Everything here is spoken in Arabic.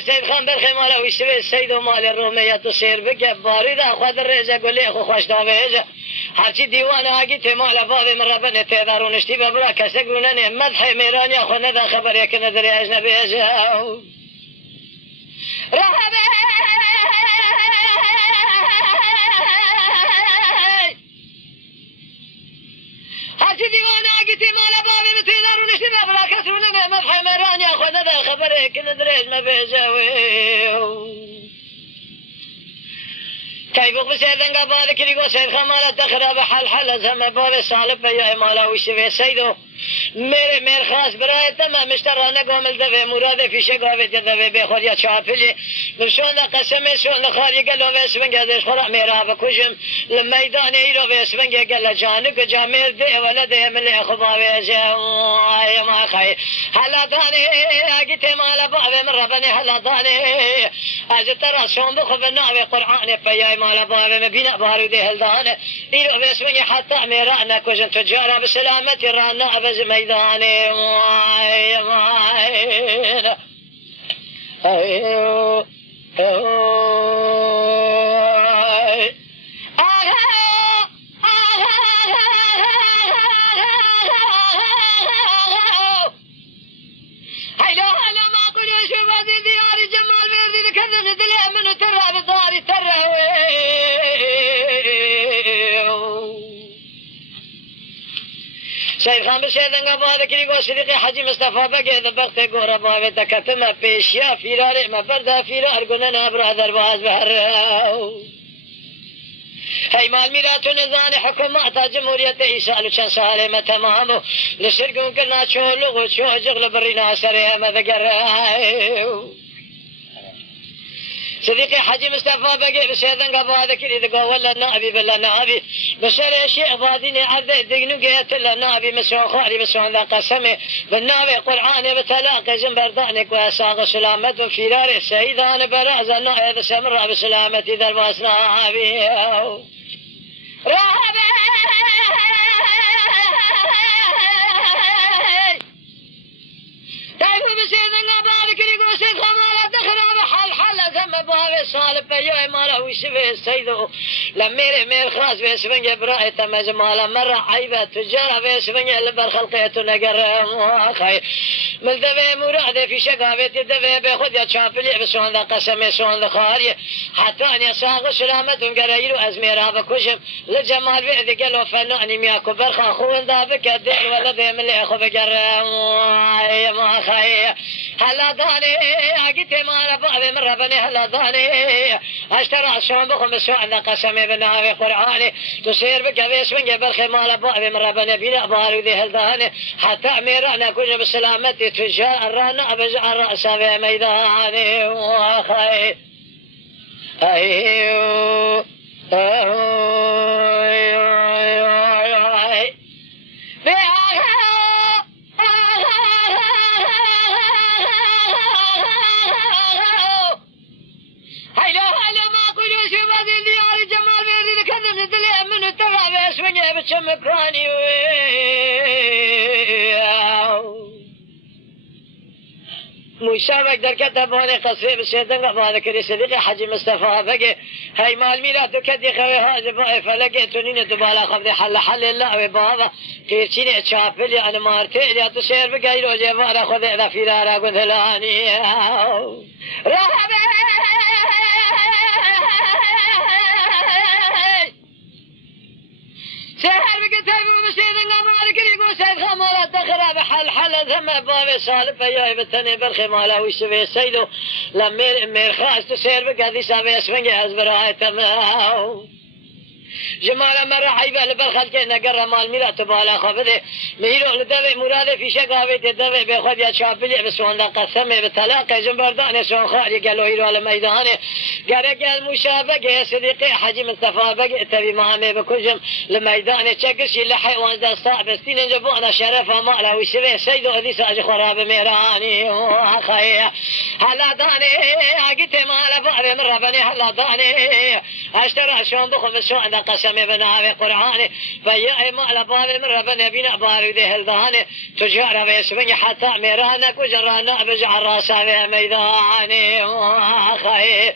سيد خان برخي مالا ويسوي السيد ومال الرومية تصير بك باريدا خد الرزق واللي اخو خوش دابيجا هرچی دیوانه اگی تمال بابی من ربنا تدارون اشتی ببرا کسی گروننی مدح میرانی خو ندا خبر یک نداری اجنبی اجاو رهبه هرچی دیوانه اگی تمال بابی من تدارون اشتی ببرا کسی گروننی مدح میرانی خو ندا خبر یک نداری اجنبی اجاو كيف بسيدن قبال كريقو سيد خمالة تخرب حل زم باب سالب يا مالا ويسوي سيدو مير خاص براي تمام مشترانه قومل دفه مراد في شقاوه دفه بخور يا شافلي شلون قسم شلون خاري قالوا باسمن قدش خرا ميرا بكوجم الميدان يرو باسمن قال جانك جامير دي ولد من اخبا يا ما خير هلا ثاني اجيت مال باب من ربني هلا ثاني اجت ترى شلون بخبنا بالقران فيا مال باب بنا بارود هلدان يرو باسمن حتى ميرانا كوجن تجاره بسلامه رانا بز ميداني يا ماين ايو سيد خان بسيدن قبال كريقو صديقي حجي مصطفى بقى ذبقت قورا بابي تكتم بيشيا فيراري ما بردا فيرار قلنا برادر باز بهراو هاي مال ميراتو نظام حكومات جمهورية عيسى لشان سالمة تمامو لشرقون قلنا شو لغو شو جغل برينا سريا ما ذكراو صديقي حجي مصطفى بقي بسيدن قبال كريد ولا نابي بلا نابي بسر شيء باديني عبد دقنو قيت لا نابي مسو خاري مسو ذا قسمي بالنابي قرآن بتلاقي زنبردانك واساق سلامة وفيرار السيدان براز النائب سمر بسلامة ذا الواسنا عابي رهبي تعرفوا بسيدن قبال كريد وسيد خمالة دخل حل زم باب صالب يا مالا ويسوي السيدو لمير مير خاص باسمن جبراء تمز مالا مرة عيبة تجارة باسمن اللي خلقيته نقر خير من دفع مراد في شقاوة دفع بخد يا شامبلي بسون ذا قسم سون ذا خاري حتى أن يساق سلامة قريلو أزميرها بكشم لجمال بيعذ قالوا فنعني مياكو برخا خوان ذا بك الدين ولا ذي من اللي أخو بقر يا ما خير هلا داني أجيت مالا باب من ربني هلا ضاني اشترى شلون بخم بسوء قسمي بالنهار قرآني تصير بك باسمن قبل خمال باب من ربنا بلا بارو ذي هلداني حتى ميرانا كنا بسلامة تجار الرانا بزع الرأس في ميداني وخير ايو مكاني مشابك در كتباني قصري بسيدن قبال كري صديقي حجي مصطفى بقي هاي مال ميلاد كدي خوي هذا بقى فلقيتونين دبالا خبري حل الله وبابا كيرشيني تشافلي انا مارتي يا تسير بقى يلو جبارا خذ اذا في دارا قدلاني رهبه سهر بقتايب ومسيدن قبال كري سيد خمالة تخرب حل ذم بابي صالب يا بتني بالخمالة ويسوي سيدو لمير خاص تسير بقى ذي سابي اسمنجي ازبراي تماو جمال مرة عيبة لبرخل كنا قرر مال ميلا تبالا خبده ميلو لدوي مراد في شقاوة تدوي بخد يا شابلي بسوان دا قسمي بتلاقي جنبردان سوان خاري قالوا هيرو على ميداني قال مشابقة يا صديقي حجي مصطفى بقى تبي معامي بكجم لميداني تشكشي لحيوان دا صعب استين جبونا شرفة مالا ويسوي سيدو هذي ساج خراب ميراني وخيا هلا داني اجيت مالا باري من ربني هلا داني اشترى شون بخم شون عند قسم بناوي قرآن فيا مال باب من ربنا بنا بارد هلدان تجار بيسبني حتى ميرانك وجرانا بجع راسه ميداني واخي